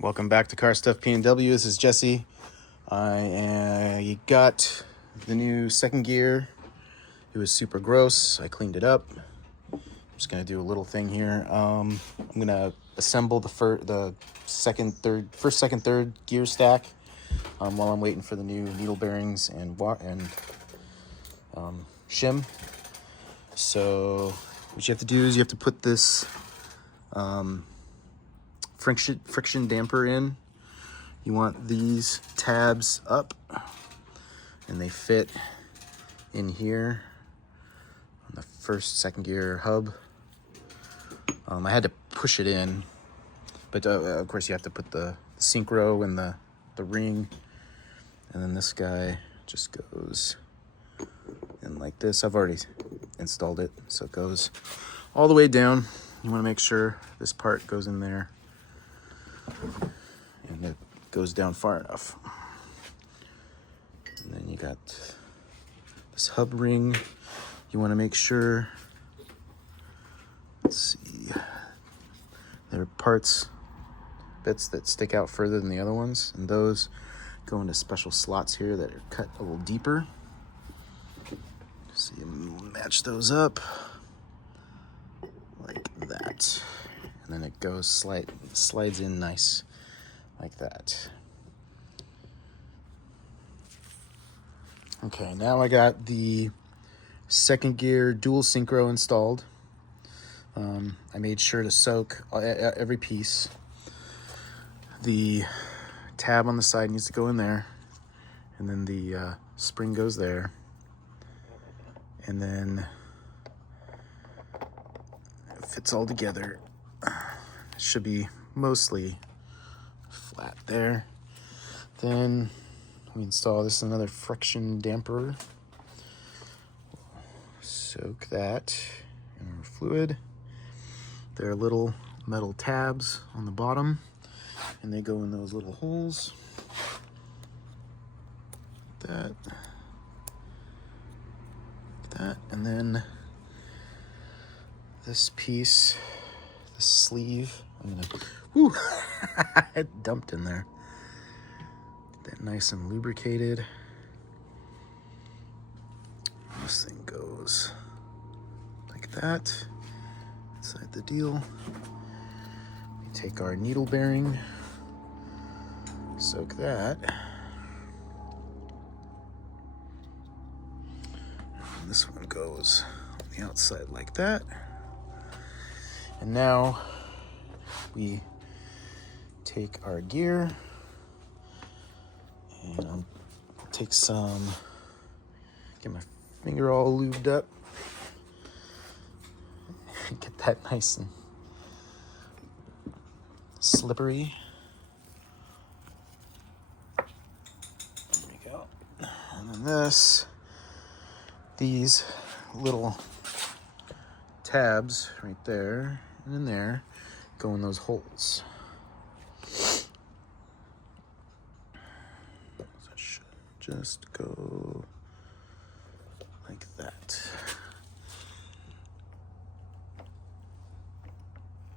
Welcome back to Car Stuff P&W. This is Jesse. I got the new second gear. It was super gross. I cleaned it up. I'm just gonna do a little thing here. I'm gonna assemble the first, second, third gear stack while I'm waiting for the new needle bearings and shim. So what you have to do is you have to put this friction damper in. You want these tabs up, and they fit in here on the first, second gear hub. I had to push it in, but of course you have to put the synchro in the ring, and then this guy just goes in like this. I've already installed it, so it goes all the way down. You want to make sure this part goes in there and it goes down far enough. And then you got this hub ring. You want to make sure, let's see, there are bits that stick out further than the other ones, and those go into special slots here that are cut a little deeper. So you match those up like that, and then it goes slides in nice like that. Okay, now I got the second gear dual synchro installed. I made sure to soak every piece. The tab on the side needs to go in there, and then the spring goes there, and then it fits all together. It should be mostly flat there. Then we install this, another friction damper. Soak that in our fluid. There are little metal tabs on the bottom, and they go in those little holes. That, and then this piece, the sleeve, I'm gonna, it dumped in there. Get that nice and lubricated. This thing goes like that, inside the deal. We take our needle bearing, soak that. And this one goes on the outside like that. And now we take our gear, and I'll take some, get my finger all lubed up, get that nice and slippery. There we go. And then these little tabs right there and in there go in those holes. So it should just go like that.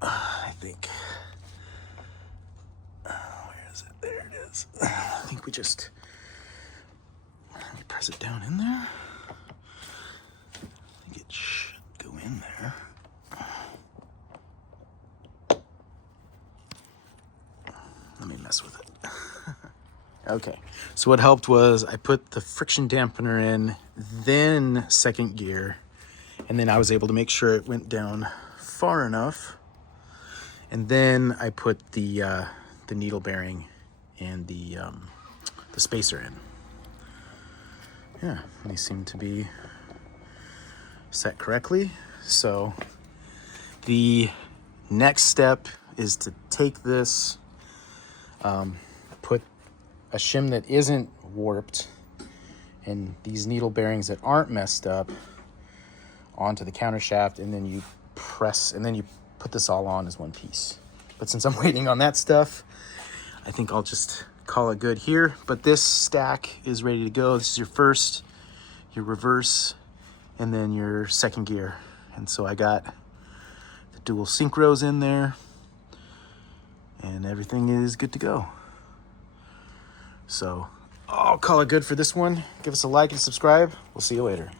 I think, where is it? There it is. I think we just, let me press it down in there. I think it should go in there. Let me mess with it. Okay, so what helped was I put the friction dampener in, then second gear, and then I was able to make sure it went down far enough. And then I put the needle bearing and the spacer in. Yeah, they seem to be set correctly. So the next step is to take this, put a shim that isn't warped and these needle bearings that aren't messed up onto the counter shaft, and then you press, and then you put this all on as one piece. But since I'm waiting on that stuff, I think I'll just call it good here. But this stack is ready to go. This is your first, your reverse, and then your second gear. And so I got the dual synchros in there, and everything is good to go. So I'll call it good for this one. Give us a like and subscribe. We'll see you later.